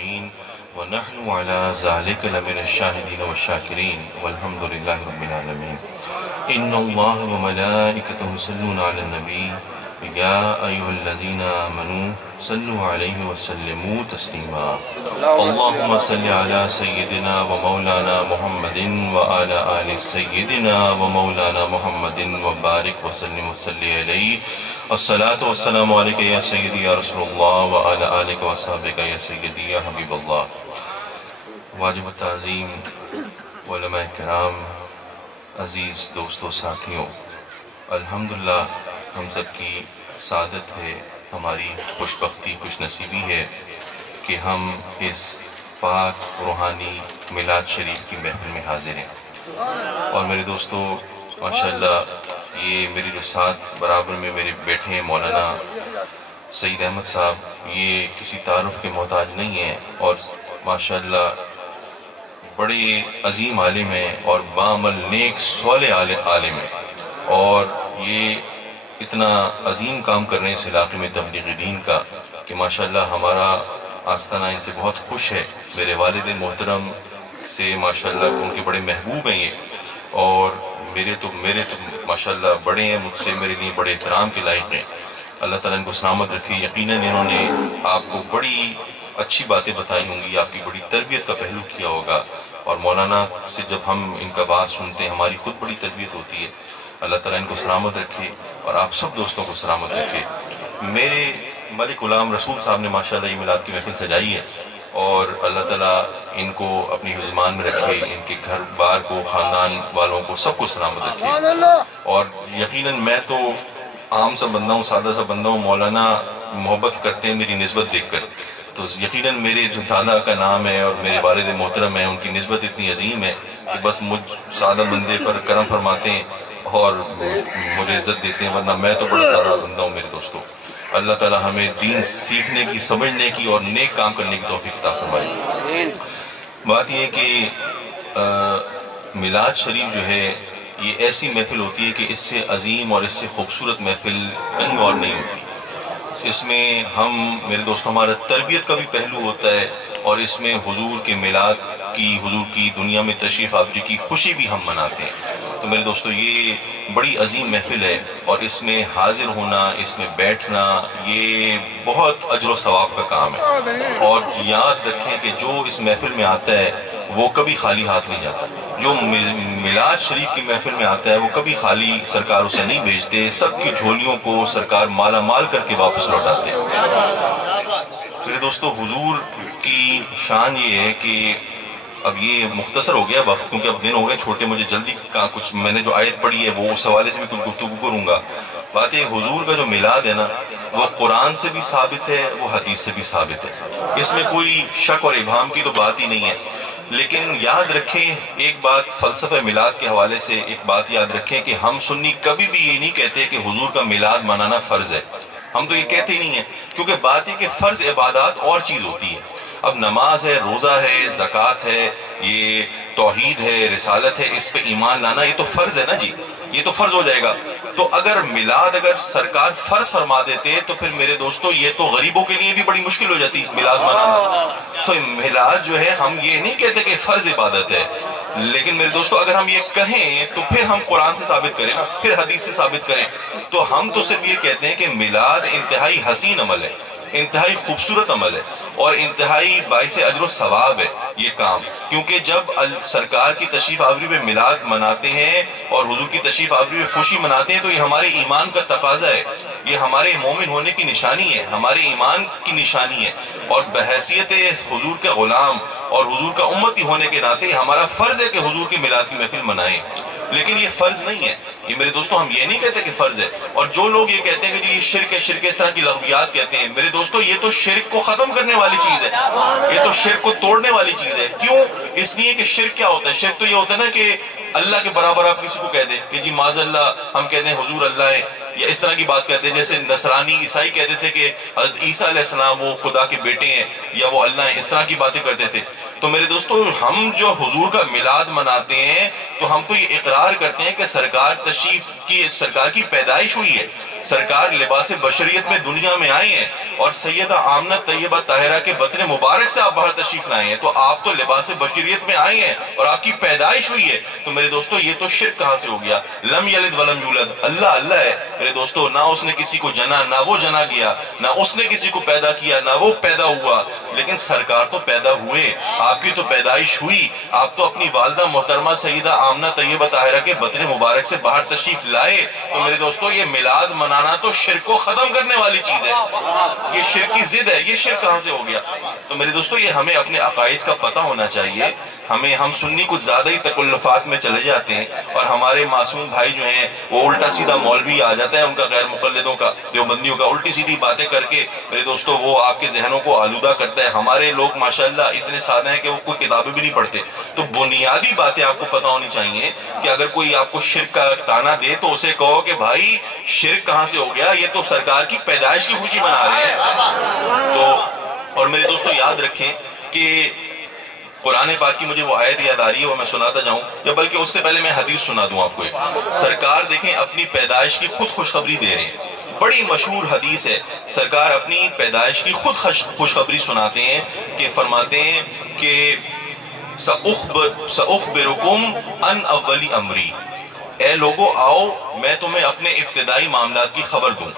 العالمين ونحن على ذلك لمن الشاهدين والشاكرين والحمد لله رب العالمين. إن الله وملائكته يصلون على النبي يا أيها الذين آمنوا صلوا عليه وسلموا تسليما. اللهم صل على سيدنا ومولانا محمد وعلى آل سيدنا ومولانا محمد وبارك وسلم وصلي عليه. الصلاة والسلام عليك يا سيدي يا رسول الله وعلى آلك وصحبك يا سيدي يا حبيب الله. واجب التعظیم علماء کرام، عزیز دوستو ساتھیوں، الحمدللہ ہم سب کی سعادت ہے، ہماری خوش بختی خوش نصیبی ہے کہ ہم اس پاک روحانی میلاد شریف کی محفل میں حاضر ہیں. اور میرے دوستو ماشاءاللہ یہ میری جو ساتھ برابر میں میرے بیٹھے ہیں مولانا سعید احمد صاحب، یہ کسی تعارف کے محتاج نہیں ہیں اور ماشاءاللہ بڑے عظیم عالم ہیں اور بعمل نیک صالح عالم ہیں، اور یہ اتنا عظیم کام کرنے اس علاقے میں تبلیغ دین کا کہ ماشاءاللہ ہمارا آستانہ ان سے بہت خوش ہے. میرے والد محترم سے ماشاءاللہ ان کے بڑے محبوب ہیں یہ، اور میرے تو ماشاءاللہ بڑے ہیں، مجھ سے میرے لیے بڑے احترام کے لائق ہیں. اللہ تعالیٰ ان کو سلامت رکھے. یقیناً انہوں نے آپ کو بڑی اچھی باتیں بتائی ہوں گی، آپ کی بڑی تربیت کا پہلو کیا ہوگا، اور مولانا سے جب ہم ان کا بات سنتے ہیں ہماری خود بڑی تربیت ہوتی ہے. اللہ تعالیٰ ان کو سلامت رکھے اور آپ سب دوستوں کو سلامت رکھے. میرے ملک غلام رسول صاحب نے ماشاءاللہ یہ میلاد کی محفل سجائی ہے، اور اللہ تعالیٰ ان کو اپنی حفظان میں رکھے، ان کے گھر بار کو، خاندان والوں کو، سب کو سلامت رکھے. اور یقیناً میں تو عام سا بندہ ہوں، سادہ سا بندہ ہوں، مولانا محبت کرتے ہیں میری نسبت دیکھ کر، تو یقیناً میرے جو دادا کا نام ہے اور میرے والد محترم ہیں ان کی نسبت اتنی عظیم ہے کہ بس مجھ سادہ بندے پر کرم فرماتے ہیں اور مجھے عزت دیتے ہیں، ورنہ میں تو بڑا سادہ بندہ ہوں. میرے دوستو اللہ تعالیٰ ہمیں دین سیکھنے کی، سمجھنے کی اور نیک کام کرنے کی توفیق عطا فرمائے. بات یہ ہے کہ میلاد شریف جو ہے یہ ایسی محفل ہوتی ہے کہ اس سے عظیم اور اس سے خوبصورت محفل کہیں اور نہیں ہوتی. اس میں ہم میرے دوستو ہمارا تربیت کا بھی پہلو ہوتا ہے، اور اس میں حضور کے میلاد کی، حضور کی دنیا میں تشریف آوری کی خوشی بھی ہم مناتے ہیں. تو میرے دوستو یہ بڑی عظیم محفل ہے، اور اس میں حاضر ہونا، اس میں بیٹھنا، یہ بہت اجر و ثواب کا کام ہے. اور یاد رکھیں کہ جو اس محفل میں آتا ہے وہ کبھی خالی ہاتھ نہیں جاتا. جو میلاد شریف کی محفل میں آتا ہے وہ کبھی خالی سرکار اسے نہیں بھیجتے، سب کی جھولیوں کو سرکار مالا مال کر کے واپس لوٹاتے ہیں. میرے دوستو حضور کی شان یہ ہے کہ اب یہ مختصر ہو گیا وقت کیونکہ اب دن ہو گئے چھوٹے، مجھے جلدی کا کچھ میں نے جو آیت پڑھی ہے وہ اس حوالے سے بھی کچھ گفتگو کروں گا. بات یہ حضور کا جو میلاد ہے نا وہ قرآن سے بھی ثابت ہے، وہ حدیث سے بھی ثابت ہے، اس میں کوئی شک اور ابہام کی تو بات ہی نہیں ہے. لیکن یاد رکھیں ایک بات فلسفہ میلاد کے حوالے سے، ایک بات یاد رکھیں کہ ہم سنی کبھی بھی یہ نہیں کہتے کہ حضور کا میلاد منانا فرض ہے. ہم تو یہ کہتے ہی نہیں ہیں، کیونکہ بات یہ کہ فرض عبادات اور چیز ہوتی ہے. اب نماز ہے، روزہ ہے، زکوٰۃ ہے، یہ توحید ہے، رسالت ہے، اس پہ ایمان لانا یہ تو فرض ہے نا جی، یہ تو فرض ہو جائے گا. تو اگر میلاد اگر سرکار فرض فرما دیتے تو پھر میرے دوستو یہ تو غریبوں کے لیے بھی بڑی مشکل ہو جاتی میلاد منانا. تو میلاد جو ہے ہم یہ نہیں کہتے کہ فرض عبادت ہے، لیکن میرے دوستو اگر ہم یہ کہیں تو پھر ہم قرآن سے ثابت کریں، پھر حدیث سے ثابت کریں. تو ہم تو صرف یہ کہتے ہیں کہ میلاد انتہائی حسین عمل ہے، انتہائی خوبصورت عمل ہے، اور انتہائی باعث اجر و ثواب ہے یہ کام. کیونکہ جب سرکار کی تشریف آوری پہ میلاد مناتے ہیں اور حضور کی تشریف آوری پہ خوشی مناتے ہیں تو یہ ہمارے ایمان کا تقاضا ہے، یہ ہمارے مومن ہونے کی نشانی ہے، ہمارے ایمان کی نشانی ہے. اور بحیثیت حضور کے غلام اور حضور کا امتی ہونے کے ناطے ہمارا فرض ہے کہ حضور کی میلاد کی محفل منائیں. لیکن یہ فرض نہیں ہے، یہ میرے دوستو ہم یہ نہیں کہتے کہ فرض ہے. اور جو لوگ یہ کہتے ہیں کہ یہ شرک ہے، شرک اس طرح کی لغویات کہتے ہیں، میرے دوستو یہ تو شرک کو ختم کرنے والی چیز ہے، یہ تو شرک کو توڑنے والی چیز ہے. کیوں؟ اس لیے کہ شرک کیا ہوتا ہے؟ شرک تو یہ ہوتا ہے نا کہ اللہ کے برابر آپ کسی کو کہہ دیں کہ جی معاذ اللہ ہم کہتے ہیں حضور اللہ ہے، یا اس طرح کی بات کہتے ہیں. جیسے نصرانی عیسائی کہتے تھے کہ حضرت عیسیٰ علیہ السلام وہ خدا کے بیٹے ہیں یا وہ اللہ ہیں، اس طرح کی باتیں کرتے تھے. تو میرے دوستو ہم جو حضور کا میلاد مناتے ہیں تو ہم تو یہ اقرار کرتے ہیں کہ سرکار کی پیدائش ہوئی ہے، سرکار لباس بشریت میں دنیا میں آئے ہیں اور سیدہ آمنہ طیبہ طاہرہ کے بطن مبارک سے آپ باہر تشریف لائے ہیں، تو آپ تو لباس بشریت میں آئے ہیں اور آپ کی پیدائش ہوئی ہے۔ تو میرے دوستو یہ تو شرک کہاں سے ہو گیا؟ لم یلد ولم یولد، اللہ اللہ ہے میرے دوستو، نہ اس نے کسی کو جنا نہ وہ جنا گیا، نہ اس نے کسی کو پیدا کیا نہ وہ پیدا ہوا، لیکن سرکار تو پیدا ہوئے، آپ کی تو پیدائش ہوئی، آپ تو اپنی والدہ محترمہ سیدہ آمنہ طیبہ طاہرہ کے بطن مبارک سے باہر تشریف لائے۔ تو میرے دوستو یہ میلاد منانا تو شرک کو ختم کرنے والی چیز ہے، یہ شرک کی ضد ہے، یہ شرک کہاں سے ہو گیا؟ تو میرے دوستو یہ ہمیں اپنے عقائد کا پتہ ہونا چاہیے۔ ہم سنی کچھ زیادہ ہی تکلفات میں چلے جاتے ہیں اور ہمارے معصوم بھائی جو ہیں وہ الٹا سیدھا مولوی آ جاتا ہے ان کا، غیر مقلدوں کا، دیوبندیوں کا، الٹی سیدھی باتیں کر کے میرے دوستو وہ آپ کے ذہنوں کو آلودہ کرتا ہے۔ ہمارے لوگ ماشاءاللہ اتنے سادہ ہیں کہ وہ کوئی کتابیں بھی نہیں پڑھتے۔ تو بنیادی باتیں آپ کو پتہ ہونی چاہیے کہ اگر کوئی آپ کو شرک کا تانا دے تو اسے کہو کہ بھائی شرک کہاں سے ہو گیا، یہ تو سرکار کی پیدائش کی خوشی منا رہے ہیں۔ تو اور میرے دوستو یاد رکھیں کہ قرآن پاک کی مجھے وہ آیت یاد آ رہی ہے وہ میں سناتا جاؤں، یا بلکہ اس سے پہلے میں حدیث سنا دوں آپ کو۔ سرکار دیکھیں اپنی پیدائش کی خود خوشخبری دے رہے ہیں، بڑی مشہور حدیث ہے، سرکار اپنی پیدائش کی خود خوشخبری سناتے ہیں کہ فرماتے ہیں کہ سأخبرکم ان اولی امری، اے لوگو آؤ میں تمہیں اپنے ابتدائی معاملات کی خبر دوں،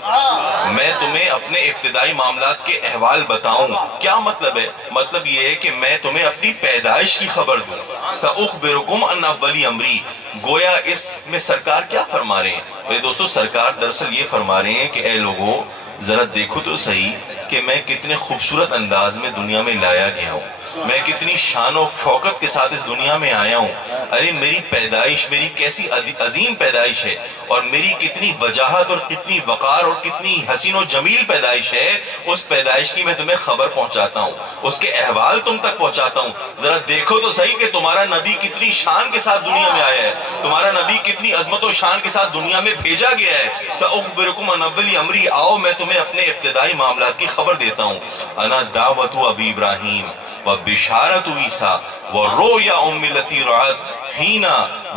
میں تمہیں اپنے ابتدائی معاملات کے احوال بتاؤں۔ کیا مطلب ہے؟ مطلب یہ ہے کہ میں تمہیں اپنی پیدائش کی خبر دوں۔ سأخبرکم ان اولی امری، گویا اس میں سرکار کیا فرما رہے ہیں؟ میرے دوستو سرکار دراصل یہ فرما رہے ہیں کہ اے لوگو ذرا دیکھو تو صحیح کہ میں کتنے خوبصورت انداز میں دنیا میں لایا گیا ہوں، میں کتنی شان و شوکت کے ساتھ اس دنیا میں آیا ہوں۔ ارے میری پیدائش، میری کیسی عظیم پیدائش ہے، اور میری کتنی وجاہت اور کتنی وقار اور کتنی حسین و جمیل پیدائش ہے، اس پیدائش کی میں تمہیں خبر پہنچاتا ہوں، اس کے احوال تم تک پہنچاتا ہوں۔ ذرا دیکھو تو صحیح کہ تمہارا نبی کتنی شان کے ساتھ دنیا میں آیا ہے، تمہارا نبی کتنی عظمت و شان کے ساتھ دنیا میں بھیجا گیا ہے۔ سأخبرکم عن اولی امری، آؤ میں تمہیں اپنے ابتدائی معاملات کی خبر دیتا ہوں۔ انا دعوت ابی ابراہیم وبشارت عیسیٰ ورؤیا ام التی رعت حین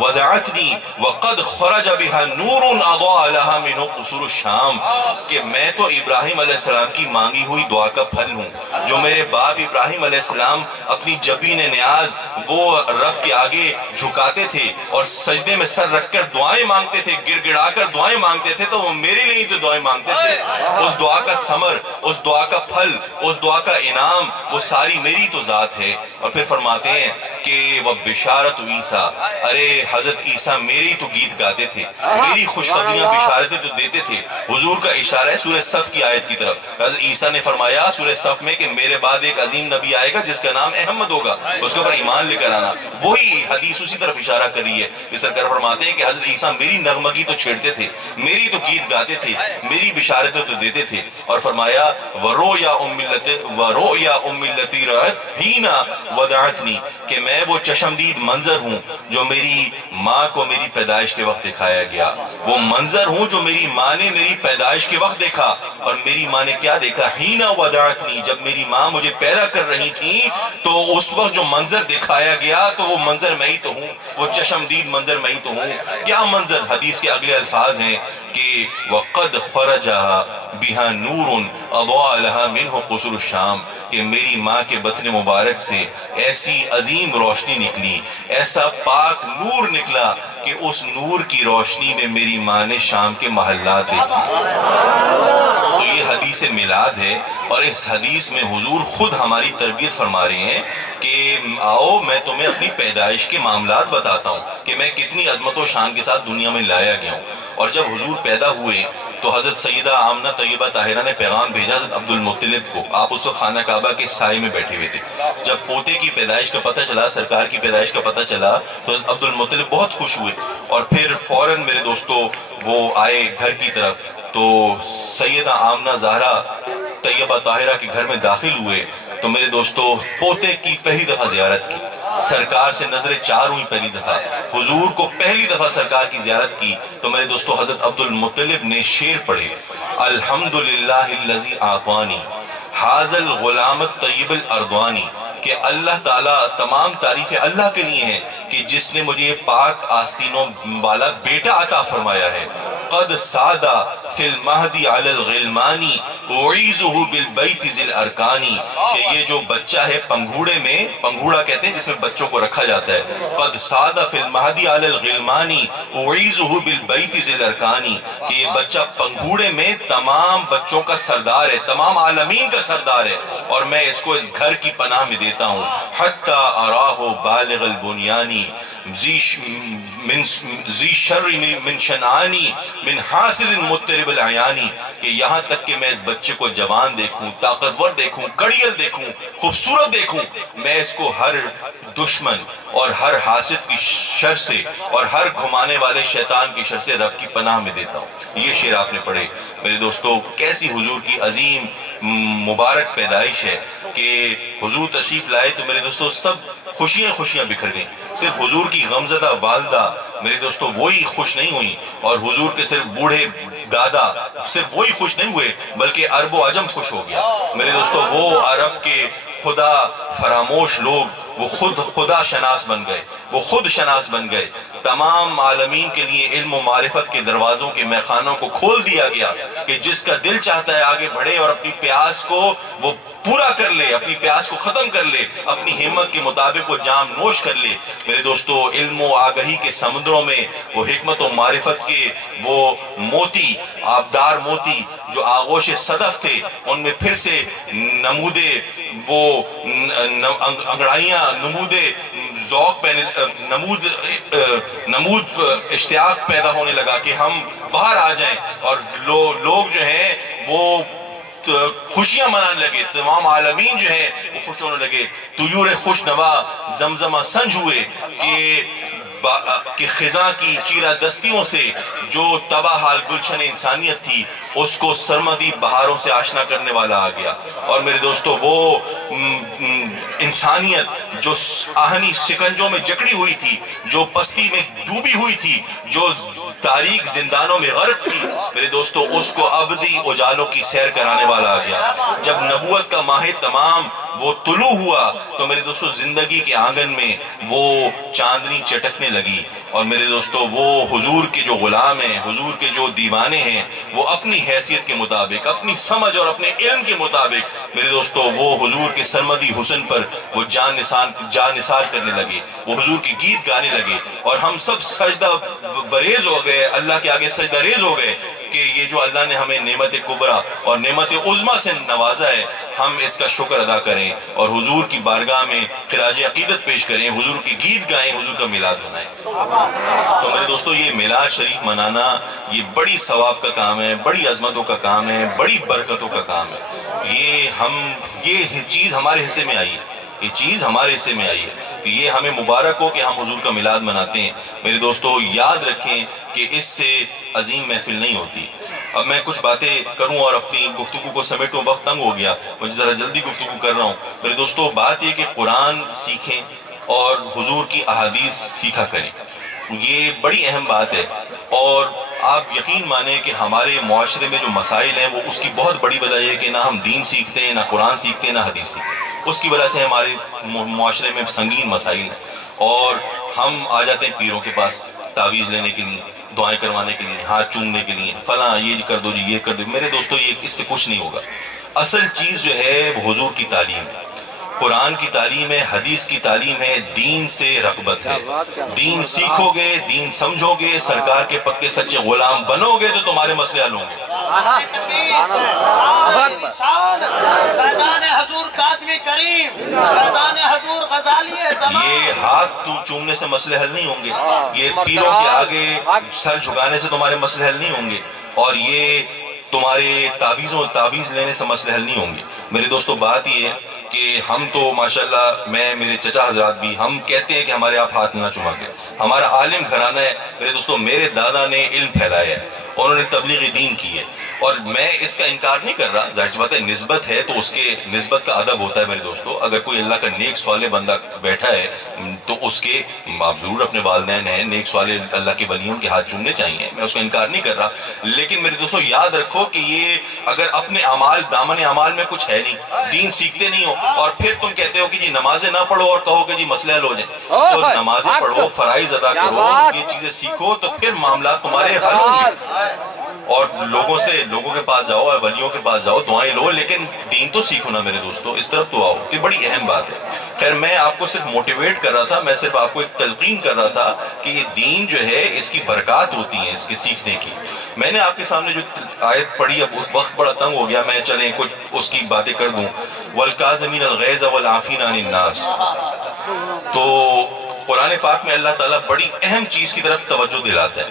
ودعتنی وقد خرج بها نور اضاء لها منه قصور الشام، کہ میں تو ابراہیم علیہ السلام کی مانگی ہوئی دعا کا پھل ہوں، جو میرے باپ ابراہیم علیہ السلام اپنی جبین نیاز وہ رب کے آگے جھکاتے تھے اور سجدے میں سر رکھ کر دعائیں مانگتے تھے، گڑ گڑا کر دعائیں مانگتے تھے، تو وہ میرے لیے تو دعائیں مانگتے تھے۔ اس دعا کا ثمر، اس دعا کا پھل، اس دعا کا انعام وہ ساری میری تو ذات ہے۔ اور پھر فرماتے ہیں کہ وہ بشارت عیسیٰ، ارے حضرت عیسیٰ میری تو گیت گاتے تھے، میری خوشخبریاں بشارتیں تو دیتے تھے۔ حضور کا اشارہ ہے سورہ صف کی آیت کی طرف، حضرت عیسیٰ نے فرمایا سورہ صف میں کہ میرے بعد ایک عظیم نبی آئے گا جس کا نام احمد ہوگا، اس کے اوپر ایمان لے کر آنا۔ وہی حدیث اسی طرف اشارہ کر رہی ہے کہ سرکار فرماتے ہیں کہ حضرت عیسیٰ میری نغمگی تو چھیڑتے تھے، میری تو گیت گاتے تھے، میری بشارتیں تو دیتے تھے، اور فرمایا ورؤیا ام التی رأت حین ودعتنی، کہ میں وہ چشمدید منظر ہوں جو میری ماں کو میری پیدائش کے وقت دکھایا گیا، وہ منظر ہوں جو میری ماں نے میری پیدائش کے وقت دیکھا۔ اور میری ماں نے کیا دیکھا؟ حین ودعتنی، جب میری ماں مجھے پیدا کر رہی تھی تو اس وقت جو منظر دکھایا گیا تو وہ منظر میں ہی تو ہوں، وہ چشمدید منظر میں ہی تو ہوں۔ کیا منظر؟ حدیث کے اگلے الفاظ ہیں کہ وَقَدْ خَرَجَهَا بِهَا نُورٌ أَضَاءَ لَهَا مِنْهُ قُصُورُ الشَّامِ، کہ میری ماں کے بطن مبارک سے ایسی عظیم روشنی نکلی، ایسا پاک نور نکلا کہ اس نور کی روشنی میں میری ماں نے شام کے محلات دیکھی۔ تو یہ حدیث میلاد ہے، اور اس حدیث میں حضور خود ہماری تربیت فرما رہے ہیں کہ آؤ میں تمہیں اپنی پیدائش کے معاملات بتاتا ہوں کہ میں کتنی عظمت و شان کے ساتھ دنیا میں لایا گیا ہوں۔ اور جب حضور پیدا ہوئے تو حضرت سیدہ آمنہ طیبہ طاہرہ نے پیغام بھیجا حضرت عبد المطلب کو، آپ اس وقت خانہ کعبہ کے سائے میں بیٹھے ہوئے تھے۔ جب پوتے کی پیدائش کا پتہ چلا، سرکار کی پیدائش کا پتہ چلا، تو حضرت عبد المطلب بہت خوش ہوئے، اور پھر فوراً میرے دوستو وہ آئے گھر کی طرف، تو سیدہ آمنہ زہرا طیبہ طاہرہ کے گھر میں داخل ہوئے، تو میرے دوستو پوتے کی پہلی دفعہ زیارت کی، سرکار سے نظریں چار ہوئی پہلی دفعہ، حضور کو پہلی دفعہ سرکار کی زیارت کی، تو میرے دوستو حضرت عبد المطلب نے شعر پڑھے، الحمدللہ الذی اعطانی ھذا الغلام الطیب الارضانی، کہ اللہ تعالیٰ، تمام تعریفیں اللہ کے لیے ہیں کہ جس نے مجھے پاک آستینوں والا بیٹا عطا فرمایا ہے۔ قد سادہ فی المہدی علی الغلمانی اعیذہ بالبیت ذی الارکانی، کہ یہ جو بچہ ہے پنگھوڑے میں، پنگھوڑا کہتے ہیں جس میں بچوں کو رکھا جاتا ہے، قد سادہ فی المہدی علی الغلمانی اعیذہ بالبیت ذی الارکانی، کہ یہ بچہ پنگھوڑے میں تمام بچوں کا سردار ہے، تمام عالمین کا سردار ہے، اور میں اس کو اس گھر کی پناہ میں دیتا ہوں۔ حتی اراہ بالغ البنیانی ذی شر من شنعانی من حاسد مضطرب العیانی، کہ یہاں تک کہ میں اس بچے کو جوان دیکھوں، طاقتور دیکھوں، کڑیل دیکھوں، خوبصورت دیکھوں، میں اس کو ہر دشمن اور ہر حاسد کی شر سے اور ہر گھمانے والے شیطان کی شر سے رب کی پناہ میں دیتا ہوں۔ یہ شعر آپ نے پڑھے میرے دوستو، کیسی حضور کی عظیم مبارک پیدائش ہے کہ حضور تشریف لائے تو میرے دوستو سب خوشیاں خوشیاں بکھر گئیں، صرف حضور کی غمزدہ والدہ میرے دوستو وہی خوش نہیں ہوئی، اور حضور کے صرف بوڑھے دادا صرف وہی خوش نہیں ہوئے بلکہ عرب و عجم خوش ہو گیا میرے دوستو۔ وہ عرب کے خدا فراموش لوگ وہ خود خدا شناس بن گئے، وہ خود شناس بن گئے، تمام عالمین کے لیے علم و معرفت کے دروازوں کے میخانوں کو کھول دیا گیا کہ جس کا دل چاہتا ہے آگے بڑھے اور اپنی پیاس کو وہ پورا کر لے، اپنی پیاس کو ختم کر لے، اپنی ہمت کے مطابق وہ جام نوش کر لے میرے دوستو۔ علم و آگہی کے سمندروں میں وہ حکمت و معرفت کے وہ موتی، آبدار موتی جو آغوش صدف تھے، ان میں پھر سے نمودے وہ انگڑائیاں، نمودے ذوق نمود اشتیاق پیدا ہونے لگا کہ ہم باہر آ جائیں، اور لوگ جو ہیں وہ خوشیاں منانے لگے، تمام عالمین جو ہیں وہ خوش ہونے لگے، طیور خوش نوا زمزمہ سنج ہوئے کہ خزاں کی چیرہ دستیوں سے جو تباہ حال گلشن انسانیت تھی اس کو سرمدی بہاروں سے آشنا کرنے والا آ گیا، اور میرے دوستو وہ انسانیت جو آہنی سکنجوں میں جکڑی ہوئی تھی، جو پستی میں ڈوبی ہوئی تھی، جو تاریک زندانوں میں غرق تھی میرے دوستو، اس کو ابدی اجالوں کی سیر کرانے والا آ گیا۔ جب نبوت کا ماہ تمام وہ طلوع ہوا تو میرے دوستو زندگی کے آنگن میں وہ چاندنی چٹکنے لگی، اور میرے دوستو وہ حضور کے جو غلام ہیں، حضور کے جو دیوانے ہیں، وہ اپنی حیثیت کے مطابق، اپنی سمجھ اور اپنے علم کے مطابق میرے دوستو وہ حضور کے سرمدی حسن پر وہ جان نثار کرنے لگے، وہ حضور کی گیت گانے لگے، اور ہم سب سجدہ بریز ہو گئے، اللہ کے آگے سجدہ ریز ہو گئے کہ یہ جو اللہ نے ہمیں نعمت کبریٰ اور نعمت عظمیٰ سے نوازا ہے، ہم اس کا شکر ادا کریں اور حضور کی بارگاہ میں خراج عقیدت پیش کریں، حضور کی گیت گائیں، حضور کا میلاد منائیں۔ تو میرے دوستو یہ میلاد شریف منانا یہ بڑی ثواب کا کام ہے، بڑی عظمتوں کا کام ہے، بڑی برکتوں کا کام ہے۔ یہ چیز ہمارے حصے میں آئی ہے، یہ چیز ہمارے حصے میں آئی ہے، تو یہ ہمیں مبارک ہو کہ ہم حضور کا میلاد مناتے ہیں۔ میرے دوستو یاد رکھیں کہ اس سے عظیم محفل نہیں ہوتی۔ اب میں کچھ باتیں کروں اور اپنی گفتگو کو سمیٹوں، وقت تنگ ہو گیا، مجھے ذرا جلدی گفتگو کر رہا ہوں۔ میرے دوستو بات یہ کہ قرآن سیکھیں اور حضور کی احادیث سیکھا کریں، یہ بڑی اہم بات ہے، اور آپ یقین مانیں کہ ہمارے معاشرے میں جو مسائل ہیں وہ اس کی بہت بڑی وجہ یہ ہے کہ نہ ہم دین سیکھتے ہیں، نہ قرآن سیکھتے ہیں، نہ حدیث سیکھتے ہیں۔ اس کی وجہ سے ہمارے معاشرے میں سنگین مسائل ہیں، اور ہم آ جاتے ہیں پیروں کے پاس تعویذ لینے کے لیے، دعائیں کروانے کے لیے، ہاتھ چومنے کے لیے، فلاں یہ کر دو جی، یہ کر دو۔ میرے دوستو یہ اس سے کچھ نہیں ہوگا۔ اصل چیز جو ہے وہ حضور کی تعلیم ہے، قرآن کی تعلیم ہے، حدیث کی تعلیم ہے، دین سے رغبت ہے۔ دین سیکھو گے، دین سمجھو گے، سرکار کے پکے سچے غلام بنو گے تو تمہارے مسئلے حل ہوں گے۔ یہ ہاتھ چومنے سے مسئلے حل نہیں ہوں گے، یہ پیروں کے آگے سر جھکانے سے تمہارے مسئلے حل نہیں ہوں گے، اور یہ تمہارے تعویذ لینے سے مسئلے حل نہیں ہوں گے۔ میرے دوستو بات یہ ہے کہ ہم تو ماشاءاللہ میرے چچا حضرات بھی ہم کہتے ہیں کہ ہمارے آپ ہاتھ نہ چما کے، ہمارا عالم گھرانہ ہے میرے دوستو، میرے دادا نے علم پھیلایا ہے، انہوں نے تبلیغ دین کی ہے، اور میں اس کا انکار نہیں کر رہا، ظاہر سی بات ہے نسبت ہے تو اس کے نسبت کا ادب ہوتا ہے میرے دوستو. اگر کوئی اللہ کا نیک صالح بندہ بیٹھا ہے تو اس کے آپ ضرور اپنے والدین ہیں نیک صالح اللہ کے ولیوں کے ہاتھ چومنے چاہیے، میں اس کو انکار نہیں کر رہا. لیکن میرے دوستو یاد رکھو کہ یہ اگر اپنے اعمال دامن اعمال میں کچھ ہے نہیں، دین سیکھتے نہیں ہو، اور پھر تم کہتے ہو کہ جی نمازیں نہ پڑھو اور کہو کہ جی مسئلے حل ہو جائیں، تو نمازیں پڑھو، فرائض ادا کرو، یہ چیزیں سیکھو، تو پھر معاملات تمہارے حل ہوں گے. اور لوگوں کے پاس جاؤ اور ولیوں کے پاس جاؤ، دعائیں لو، لیکن دین تو سیکھو نا میرے دوستو، اس طرف تو آؤ. یہ بڑی اہم بات ہے. خیر میں آپ کو صرف موٹیویٹ کر رہا تھا، میں صرف آپ کو ایک تلقین کر رہا تھا کہ یہ دین جو ہے اس کی برکات ہوتی ہیں اس کے سیکھنے کی. میں نے آپ کے سامنے جو آیت پڑھی، اب وقت بڑا تنگ ہو گیا، میں چلیں کچھ اس کی باتیں کر دوں. وَالْكَاظِمِينَ الْغَيْظَ وَالْعَافِينَ عَنِ النَّاسِ. تو قرآن پاک میں اللہ تعالیٰ بڑی اہم چیز کی طرف توجہ دلاتا ہے.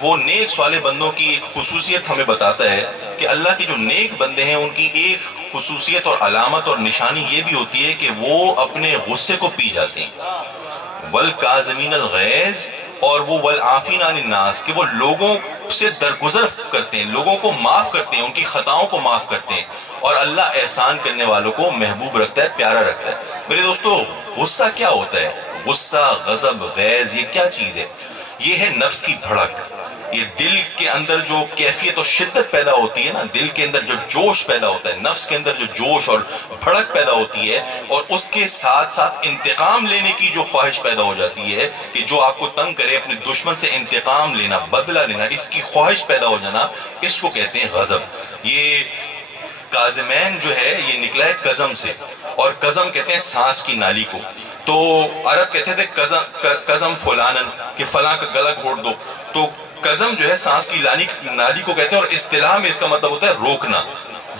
وہ نیک صالح بندوں کی ایک خصوصیت ہمیں بتاتا ہے کہ اللہ کے جو نیک بندے ہیں ان کی ایک خصوصیت اور علامت اور نشانی یہ بھی ہوتی ہے کہ وہ اپنے غصے کو پی جاتے ہیں. وَالْكَاظِمِينَ الْغَيْظَ، اور وہ وَالْعَافِينَ عَنِ النَّاسِ، کہ وہ لوگوں سے درگزر کرتے ہیں، لوگوں کو معاف کرتے ہیں، ان کی خطاؤں کو معاف کرتے ہیں. اور اللہ احسان کرنے والوں کو محبوب رکھتا ہے، پیارا رکھتا ہے. میرے دوستو غصہ کیا ہوتا ہے؟ غصہ، غضب، غیظ، یہ کیا چیز ہے؟ یہ ہے نفس کی بھڑک. یہ دل کے اندر جو کیفیت اور شدت پیدا ہوتی ہے نا، دل کے اندر جو جوش پیدا ہوتا ہے، نفس کے اندر جو جوش اور بھڑک پیدا ہوتی ہے، اور اس کے ساتھ ساتھ انتقام لینے کی جو خواہش پیدا ہو جاتی ہے کہ جو آپ کو تنگ کرے، اپنے دشمن سے انتقام لینا، بدلہ لینا، اس کی خواہش پیدا ہو جانا، اس کو کہتے ہیں غضب. یہ کاظمین جو ہے یہ نکلا ہے قزم سے، اور قزم کہتے ہیں سانس کی نالی کو. تو عرب کہتے تھے قزم فلانن، کہ فلاں کا گلا گھونٹ دو. تو قزم جو ہے سانس کی نالی کو کہتے ہیں، اور اصطلاح میں اس کا مطلب ہوتا ہے روکنا،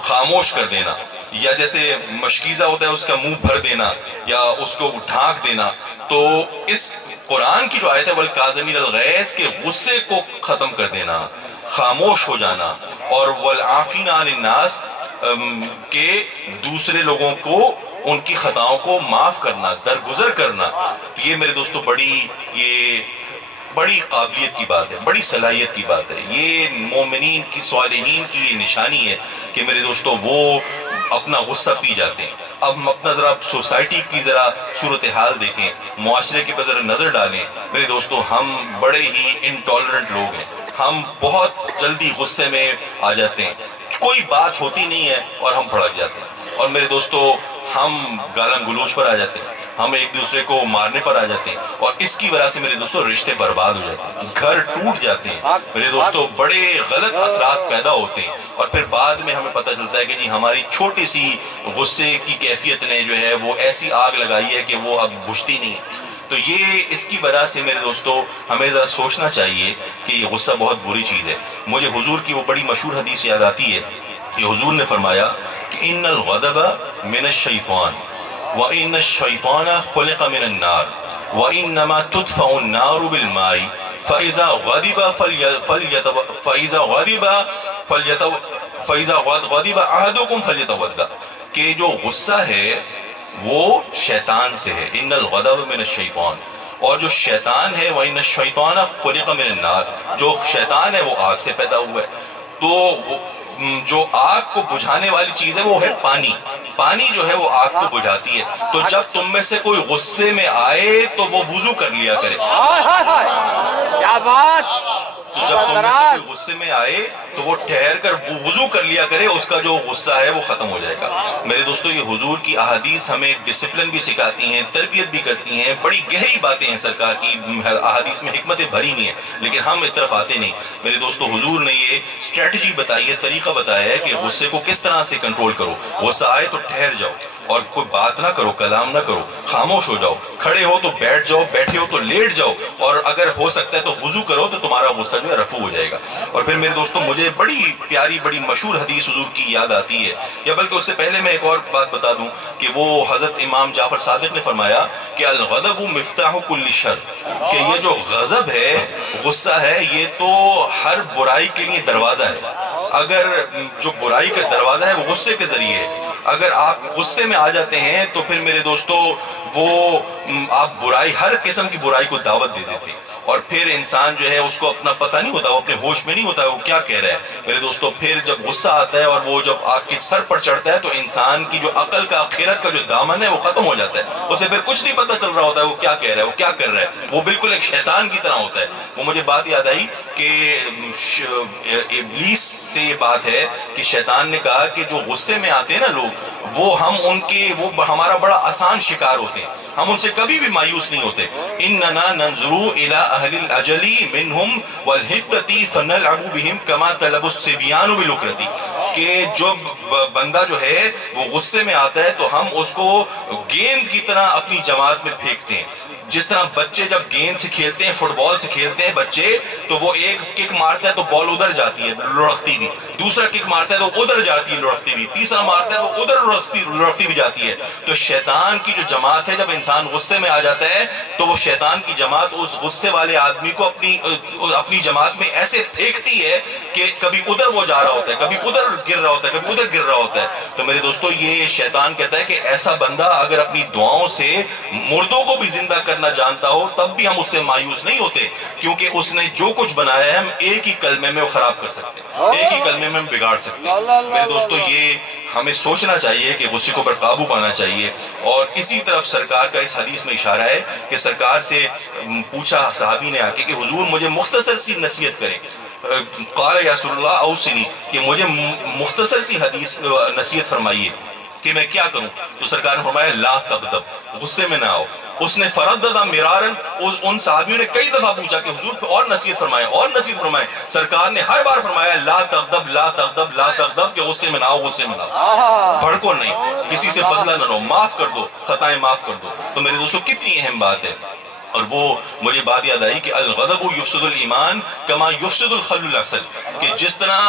خاموش کر دینا، یا جیسے مشکیزہ ہوتا ہے اس کا منہ بھر دینا یا اس کو ڈھانک دینا. تو اس قرآن کی جو آیت ہے وَالْكَاظِمِينَ الْغَيْظَ، کے غصے کو ختم کر دینا، خاموش ہو جانا، اور وَالْعَافِينَ عَنِ النَّاسِ، کہ دوسرے لوگوں کو ان کی خطاؤں کو معاف کرنا، درگزر کرنا. یہ میرے دوستو بڑی قابلیت کی بات ہے، بڑی صلاحیت کی بات ہے. یہ مومنین کی، صالحین کی یہ نشانی ہے کہ میرے دوستو وہ اپنا غصہ پی جاتے ہیں. اب ہم اپنا ذرا سوسائٹی کی ذرا صورتحال دیکھیں، معاشرے کی ذرا نظر ڈالیں. میرے دوستو ہم بڑے ہی انٹالرنٹ لوگ ہیں، ہم بہت جلدی غصے میں آ جاتے ہیں، کوئی بات ہوتی نہیں ہے اور ہم بھڑک جاتے ہیں. اور میرے دوستو ہم گالم گلوچ پر آ جاتے ہیں، ہم ایک دوسرے کو مارنے پر آ جاتے ہیں، اور اس کی وجہ سے میرے دوستو رشتے برباد ہو جاتے ہیں، گھر ٹوٹ جاتے ہیں. میرے دوستو بڑے غلط اثرات پیدا ہوتے ہیں، اور پھر بعد میں ہمیں پتہ چلتا ہے کہ جی ہماری چھوٹی سی غصے کی کیفیت نے جو ہے وہ ایسی آگ لگائی ہے کہ وہ اب بجھتی نہیں ہے. تو یہ اس کی وجہ سے میرے دوستو ہمیں ذرا سوچنا چاہیے کہ یہ غصہ بہت بری چیز ہے. مجھے حضور کی وہ بڑی مشہور حدیث یاد آتی ہے کہ حضور نے فرمایا کہ ان الغضب من الشیطان وان الشیطان خلق من النار وانما تدفع النار بالماء فاذا غضب احدكم فليتوضا. کہ جو غصہ ہے وہ شیطان سے ہے، ان الغضب من الشیطان، اور جو شیطان ہے وَإِنَّ الشَّيْطَانَ خُلِقَ مِنَ النَّارِ، جو شیطان ہے وہ آگ سے پیدا ہوا ہے. تو جو آگ کو بجھانے والی چیز ہے وہ ہے پانی. پانی جو ہے وہ آگ کو بجھاتی ہے. تو جب تم میں سے کوئی غصے میں آئے تو وہ وضو کر لیا کرے. کیا بات! تو جب تم میں سے کوئی غصے میں آئے تو وہ ٹھہر کر وضو کر لیا کرے، اس کا جو غصہ ہے وہ ختم ہو جائے گا. میرے دوستو یہ حضور کی احادیث ہمیں ڈسپلن بھی سکھاتی ہیں، تربیت بھی کرتی ہیں. بڑی گہری باتیں ہیں سرکار کی احادیث میں، حکمتیں بھری ہوئی ہیں، لیکن ہم اس طرف آتے نہیں. میرے دوستو حضور نے یہ اسٹریٹجی بتائی ہے، طریقہ بتایا ہے کہ غصے کو کس طرح سے کنٹرول کرو. غصہ آئے تو ٹھہر جاؤ اور کوئی بات نہ کرو، کلام نہ کرو، خاموش ہو جاؤ. کھڑے ہو تو بیٹھ جاؤ، بیٹھے ہو تو لیٹ جاؤ، اور اگر ہو سکتا ہے تو وضو کرو تو تمہارا غصہ جو ہے رفع ہو جائے گا. اور پھر میرے دوستو مجھے بڑی پیاری، بڑی مشہور حدیث حضور کی یاد آتی ہے، یا بلکہ اس سے پہلے میں ایک اور بات بتا دوں کہ وہ حضرت امام جعفر صادق نے فرمایا کہ الغضب مفتاح کل شر، کہ یہ جو غضب ہے، غصہ ہے، یہ تو ہر برائی کے لیے دروازہ ہے. اگر جو برائی کا دروازہ ہے وہ غصے کے ذریعے ہے. اگر آپ غصے میں آ جاتے ہیں تو پھر میرے دوستو وہ آپ برائی، ہر قسم کی برائی کو دعوت دے دیتے ہیں. اور پھر انسان جو ہے اس کو اپنا پتہ نہیں ہوتا، وہ اپنے ہوش میں نہیں ہوتا وہ کیا کہہ رہا ہے میرے دوستوں. پھر جب غصہ آتا ہے اور وہ جب آپ کے سر پر چڑھتا ہے تو انسان کی جو عقل کا خیرت کا جو دامن ہے وہ ختم ہو جاتا ہے. اسے پھر کچھ نہیں پتہ چل رہا ہوتا ہے وہ کیا کہہ رہا ہے، وہ کیا کر رہا ہے. وہ بالکل ایک شیطان کی طرح ہوتا ہے. وہ مجھے بات یاد آئی کہ ابلیس سے یہ بات ہے کہ شیطان نے کہا کہ جو غصے میں آتے ہیں نا لوگ، وہ ہمارا بڑا آسان شکار ہوتے ہیں، ہم ان سے کبھی بھی مایوس نہیں ہوتے. اننا ننظروا الى اهل الاجل منهم والحدة فنلعب بهم كما تلعب الصبيان بالعقرة. کہ جو بندہ جو ہے وہ غصے میں آتا ہے تو ہم اس کو گیند کی طرح اپنی جماعت میں پھینکتے ہیں. جس طرح بچے جب گیند سے کھیلتے ہیں، فٹ بال سے کھیلتے ہیں بچے، تو وہ ایک کک مارتا ہے تو بال ادھر جاتی ہے لڑکتی بھی، دوسرا کک مارتا ہے تو ادھر جاتی ہے لڑکتی بھی، تیسرا مارتا ہے تو ادھر لڑکتی بھی جاتی ہے. تو شیطان کی جو جماعت ہے، جب انسان غصے میں آ جاتا ہے تو وہ شیطان کی جماعت اس غصے والے آدمی کو اپنی جماعت میں ایسے پھینکتی ہے کہ کبھی ادھر وہ جا رہا ہوتا ہے، کبھی ادھر گر رہا ہوتا ہے، کبھی ادھر گر رہا ہوتا ہے. تو میرے دوستو یہ شیطان کہتا ہے کہ ایسا بندہ اگر اپنی دعاؤں سے مردوں کو بھی زندہ کرنا جانتا ہو تب بھی ہم اس سے مایوس نہیں ہوتے، کیونکہ اس نے جو کچھ بنایا ہے ہم ایک ہی کلمے میں وہ خراب کر سکتے ہیں، ایک ہی کلمے میں ہم بگاڑ سکتے ہیں. میرے دوستو یہ ہمیں سوچنا چاہیے کہ غصے کو پر قابو پانا چاہیے. اور اسی طرف سرکار کا اس حدیث میں اشارہ ہے کہ سرکار سے پوچھا صحابی نے آ کے کہ حضور مجھے مختصر سی نصیحت کریں. قال یا رسول اللہ اوصنی، کہ مجھے مختصر سی حدیث نصیحت فرمائیے کہ میں کیا کروں. تو سرکار نے فرمایا لا تغضب، غصے میں نہ آؤ. اس نے فردد مرارا، ان صحابیوں نے کئی دفعہ پوچھا کہ حضور اور نصیحت فرمائیں اور نصیحت فرمائیں. سرکار نے ہر بار فرمایا لا تغضب لا تغضب لا تغضب، کہ غصے میں نہ آؤ، غصے میں نہ آؤ، بھڑکو نہیں، کسی سے بدلہ نہ لو، معاف کر دو، خطائیں معاف کر دو. تو میرے دوستو کتنی اہم بات ہے. اور وہ مجھے بات یاد آئی کہ الغضب یفسد الایمان کما یفسد الخل العسل، کہ جس طرح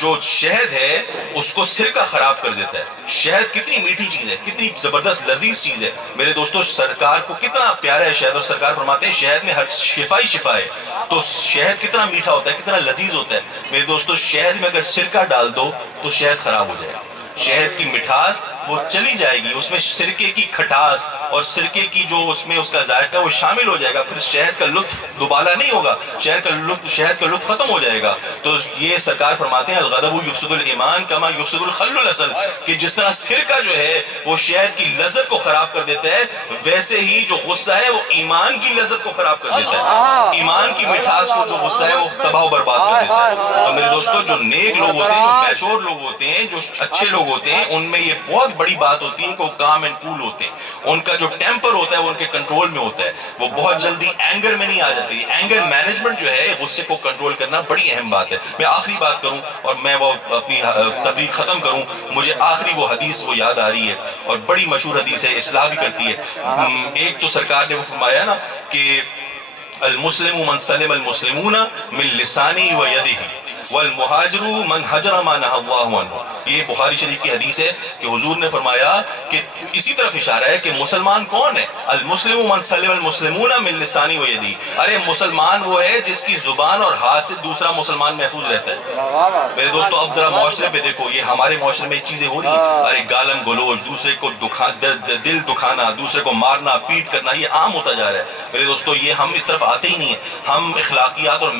جو شہد ہے اس کو سرکہ خراب کر دیتا ہے. شہد کتنی میٹھی چیز ہے، کتنی زبردست لذیذ چیز ہے میرے دوستو. سرکار کو کتنا پیارا ہے شہد، اور سرکار فرماتے ہیں شہد میں ہر شفا ہے. تو شہد کتنا میٹھا ہوتا ہے، کتنا لذیذ ہوتا ہے میرے دوستو. شہد میں اگر سرکہ ڈال دو تو شہد خراب ہو جائے گا. شہد کی مٹھاس وہ چلی جائے گی، اس میں سرکے کی کھٹاس اور سرکے کی جو اس میں اس کا ذائقہ وہ شامل ہو جائے گا. پھر شہد کا لطف دوبارہ نہیں ہوگا، شہد کا لطف ختم ہو جائے گا. تو یہ سرکار فرماتے ہیں الغضب یفسد الایمان کما یفسد الخل العسل، کہ جس طرح سرکہ جو ہے وہ شہد کی لذت کو خراب کر دیتا ہے، ویسے ہی جو غصہ ہے وہ ایمان کی لذت کو خراب کر دیتا ہے. ایمان کی مٹھاس کو جو غصہ ہے وہ تباہ و برباد کر دیتا ہے. تو میرے دوستو جو نیک لوگ ہوتے ہیں، جو میچور لوگ ہوتے ہیں، جو اچھے لوگ ہوتے ہیں، ان میں یہ بہت بڑی بات ہوتی ہے کہ وہ کام اینڈ کول ہوتے ہیں. ان کا جو ٹیمپر ہوتا ہے وہ ان کے کنٹرول میں ہوتا ہے، وہ بہت جلدی اینگر میں نہیں آ جاتی. اینگر مینجمنٹ جو ہے غصے کو کنٹرول کرنا بڑی اہم بات ہے. میں آخری بات کروں اور میں وہ اپنی تقریر ختم کروں. مجھے آخری وہ حدیث وہ یاد آ رہی ہے اور بڑی مشہور حدیث ہے، اصلاح بھی کرتی ہے. ایک تو سرکار نے وہ فرمایا نا کہ المسلم من سلم المسلمون من لسانه ويده والمہاجر من حجر ما نہى اللہ عنہ. یہ بخاری شریف کی حدیث ہے کہ حضور نے فرمایا کہ اسی طرف اشارہ ہے کہ مسلمان کون ہے. المسلم من سلم المسلمون من لسانه ويده، ارے مسلمان وہ ہے جس کی زبان اور ہاتھ سے دوسرا مسلمان محفوظ رہتا ہے. میرے دوستو اب ذرا معاشرے پہ دیکھو، یہ ہمارے معاشرے میں چیزیں ہو رہی ہیں. ارے گالن گلوچ، دوسرے کو دل دکھانا، دوسرے کو مارنا پیٹ کرنا، یہ عام ہوتا جا رہا ہے. میرے دوستو یہ ہم اس طرف آتے ہی نہیں ہیں، ہم اخلاقیات اور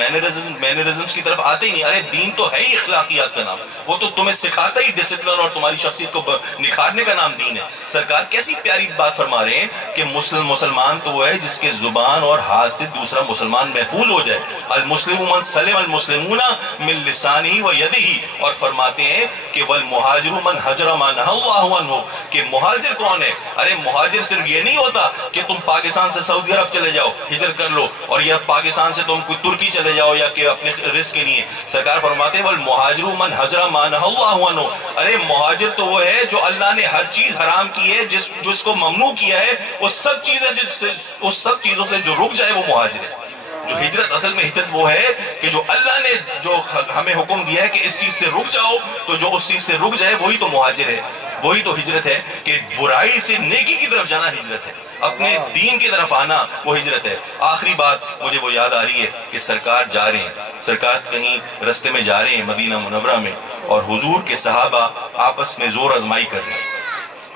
مینرزمز کی طرف آتے ہی نہیں. ارے دین تو ہے ہی اخلاقیات کا نام، وہ تو تمہیں سکھاتا ہی ڈسپلن اور تمہاری شخصیت کو نکھارنے کا نام دین ہے. سرکار کیسی پیاری بات فرما رہے ہیں کہ مسلمان تو وہ ہے جس کے زبان اور ہاتھ سے دوسرا مسلمان محفوظ ہو جائے. المسلم من سلم المسلمون من لسانه ويده، اور فرماتے ہیں کہ والمہاجر من حجر ما نہى اللہ عنہ، کہ مہاجر کون ہے. ارے مہاجر صرف یہ نہیں ہوتا کہ تم پاکستان سے سعودی عرب چلے جاؤ ہجرت کر لو، اور یا پاکستان سے تم کوئی ترکی چلے جاؤ یا کہ اپنے رزق کے لیے. سرکار فرماتے ہیں والمہاجر من حجر ما نہى اللہ عنہ، ارے مہاجر تو وہ ہے جو اللہ نے ہر چیز حرام کی ہے، جس کو ممنوع کیا ہے، اس سب چیزوں سے جو رک جائے وہ مہاجر ہے. جو ہجرت اصل میں ہجرت وہ ہے کہ جو اللہ نے جو ہمیں حکم دیا ہے کہ اس چیز سے رک جاؤ، تو جو اس چیز سے رک جائے وہی تو مہاجر ہے، وہی تو ہجرت ہے. کہ برائی سے نیکی کی طرف جانا ہجرت ہے، اپنے دین کی طرف آنا وہ ہجرت ہے. آخری بات مجھے وہ یاد آ رہی ہے کہ سرکار جا رہے ہیں، سرکار کہیں رستے میں جا رہے ہیں مدینہ منورہ میں، اور حضور کے صحابہ آپس میں زور آزمائی کر رہے ہیں،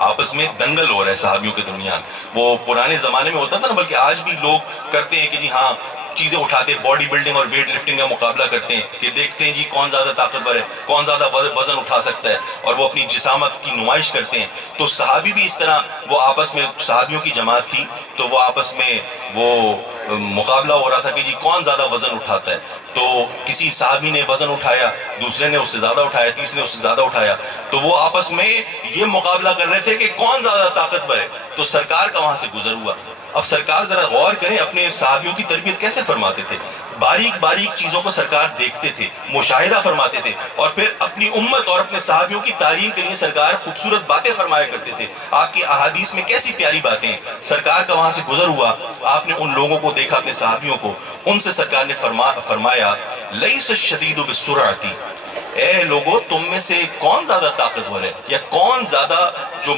آپس میں دنگل ہو رہا ہے صحابیوں کے درمیان. وہ پرانے زمانے میں ہوتا تھا نا، بلکہ آج بھی لوگ کرتے ہیں کہ جی ہاں چیزیں اٹھاتے ہیں، باڈی بلڈنگ اور ویٹ لفٹنگ کا مقابلہ کرتے ہیں کہ دیکھتے ہیں جی کون زیادہ طاقتور ہے، کون زیادہ وزن اٹھا سکتا ہے، اور وہ اپنی جسامت کی نمائش کرتے ہیں. تو صحابی بھی اس طرح وہ آپس میں، صحابیوں کی جماعت تھی تو وہ آپس میں وہ مقابلہ ہو رہا تھا کہ جی کون زیادہ وزن اٹھاتا ہے. تو کسی صحابی نے وزن اٹھایا، دوسرے نے اس سے زیادہ اٹھایا، تیسرے نے اس سے زیادہ اٹھایا، تو وہ آپس میں یہ مقابلہ کر رہے تھے کہ کون زیادہ طاقتور ہے. تو سرکار کا وہاں سے گزر ہوا. اب سرکار ذرا غور کریں اپنے صحابیوں کی تربیت کیسے فرماتے تھے. باریک باریک چیزوں کو سرکار دیکھتے تھے، مشاہدہ فرماتے تھے، اور پھر اپنی امت اور اپنے صحابیوں کی تعلیم کے لیے سرکار خوبصورت باتیں فرمایا کرتے تھے. آپ کی احادیث میں کیسی پیاری باتیں ہیں. سرکار کا وہاں سے گزر ہوا، آپ نے ان لوگوں کو دیکھا، اپنے صحابیوں کو، ان سے سرکار نے فرمایا لیس الشدید بالسرعۃ، اے لوگوں تم میں سے کون زیادہ طاقتور ہے، یا کون زیادہ جو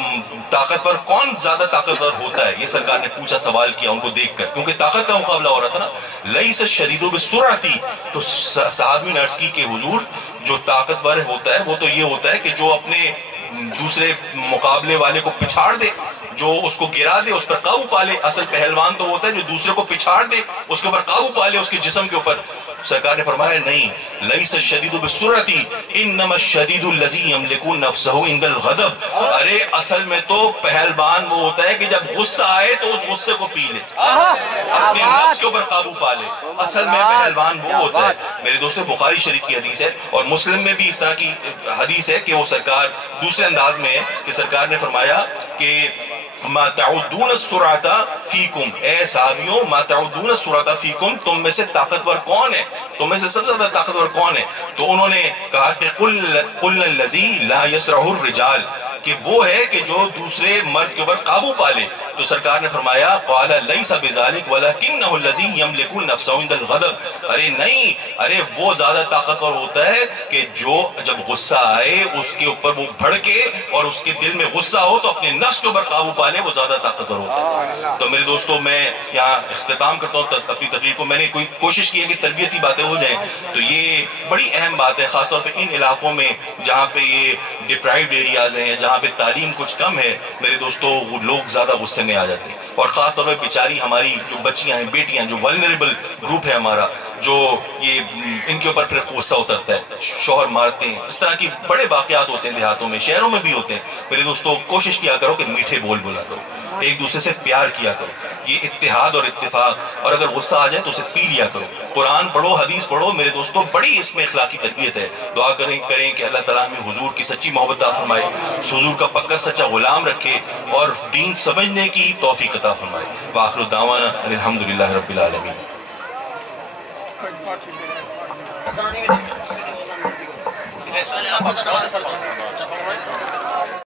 طاقتور، کون زیادہ طاقتور ہوتا ہے. یہ سرکار نے پوچھا، سوال کیا ان کو دیکھ کر، کیونکہ طاقت کا مقابلہ ہو رہا تھا نا. لیس الشدید بالسرعۃ، تو صحابیوں نے عرض کی کہ حضور جو طاقتور ہوتا ہے وہ تو یہ ہوتا ہے کہ جو اپنے دوسرے مقابلے والے کو پچھاڑ دے، جو اس کو گرا دے، اس پر قابو پا لے. اصل پہلوان تو ہوتا ہے جو دوسرے کو پچھاڑ دے، اس کے اوپر قابو پا لے، اس کے جسم کے اوپر. سرکار نے فرمایا نہیں، لیس الشدید بالسرعۃ انما الشدید الذی یملک نفسہ عند الغضب. ارے اصل میں تو پہلوان وہ ہوتا ہے کہ جب غصہ آئے تو اس غصے کو پی لے، اپنے نفس کے اوپر قابو پا لے. اصل میں پہلوان وہ ہوتا ہے. میرے دوستو بخاری شریف کی حدیث ہے، اور مسلم میں بھی اس طرح کی حدیث ہے کہ وہ سرکار دوسرے انداز میں ہے کہ سرکار نے فرمایا کہ ما تعدون السرعۃ فیکم، اے صحابیوں ما تعدون السرعۃ فیکم، تم میں سے طاقتور کون ہے، تم میں سے سب سے زیادہ طاقتور کون ہے. تو انہوں نے کہا کہ قل الذی لا یسرع الرجال، کہ وہ ہے کہ جو دوسرے مرد کے اوپر قابو پا لے. تو سرکار نے فرمایا قال لیس بذلک ولکنہ الذی یملک نفسہ عند الغضب، ارے نہیں، ارے وہ زیادہ طاقتور ہوتا ہے کہ جو جب غصہ آئے اس کے اوپر وہ بھڑکے اور اس کے دل میں غصہ ہو تو اپنے نفس کے اوپر قابو پا لے، وہ زیادہ طاقتور ہوتا ہے. تو میرے دوستو میں یہاں اختتام کرتا ہوں اپنی تقریر کو. میں نے کوئی کوشش کی ہے کہ تربیتی باتیں ہو جائیں، تو یہ بڑی اہم بات ہے، خاص طور پہ ان علاقوں میں جہاں پہ یہ ڈپرائیوڈ ایریاز ہیں، جہاں پہ تعلیم کچھ کم ہے. میرے دوستو وہ لوگ زیادہ غصے میں آ جاتے ہیں، اور خاص طور پہ بیچاری ہماری جو بچیاں ہیں، بیٹیاں، جو ولنریبل گروپ ہے ہمارا، جو یہ ان کے اوپر پھر غصہ اترتا ہے، شوہر مارتے ہیں. اس طرح کی بڑے واقعات ہوتے ہیں دیہاتوں میں، شہروں میں بھی ہوتے ہیں. میرے دوستو کوشش کیا کرو کہ میٹھے بول بولا کرو، ایک دوسرے سے پیار کیا کرو، یہ اتحاد اور اتفاق. اور اگر غصہ آ جائے تو اسے پی لیا کرو، قرآن پڑھو، حدیث پڑھو. میرے دوستو بڑی اس میں اخلاقی تربیت ہے. دعا کریں کہ اللہ تعالیٰ ہمیں حضور کی سچی محبت عطا فرمائے، حضور کا پکا سچا غلام رکھے، اور دین سمجھنے کی توفیق عطا فرمائے. وآخر دعوانا ان الحمدللہ رب العالمین.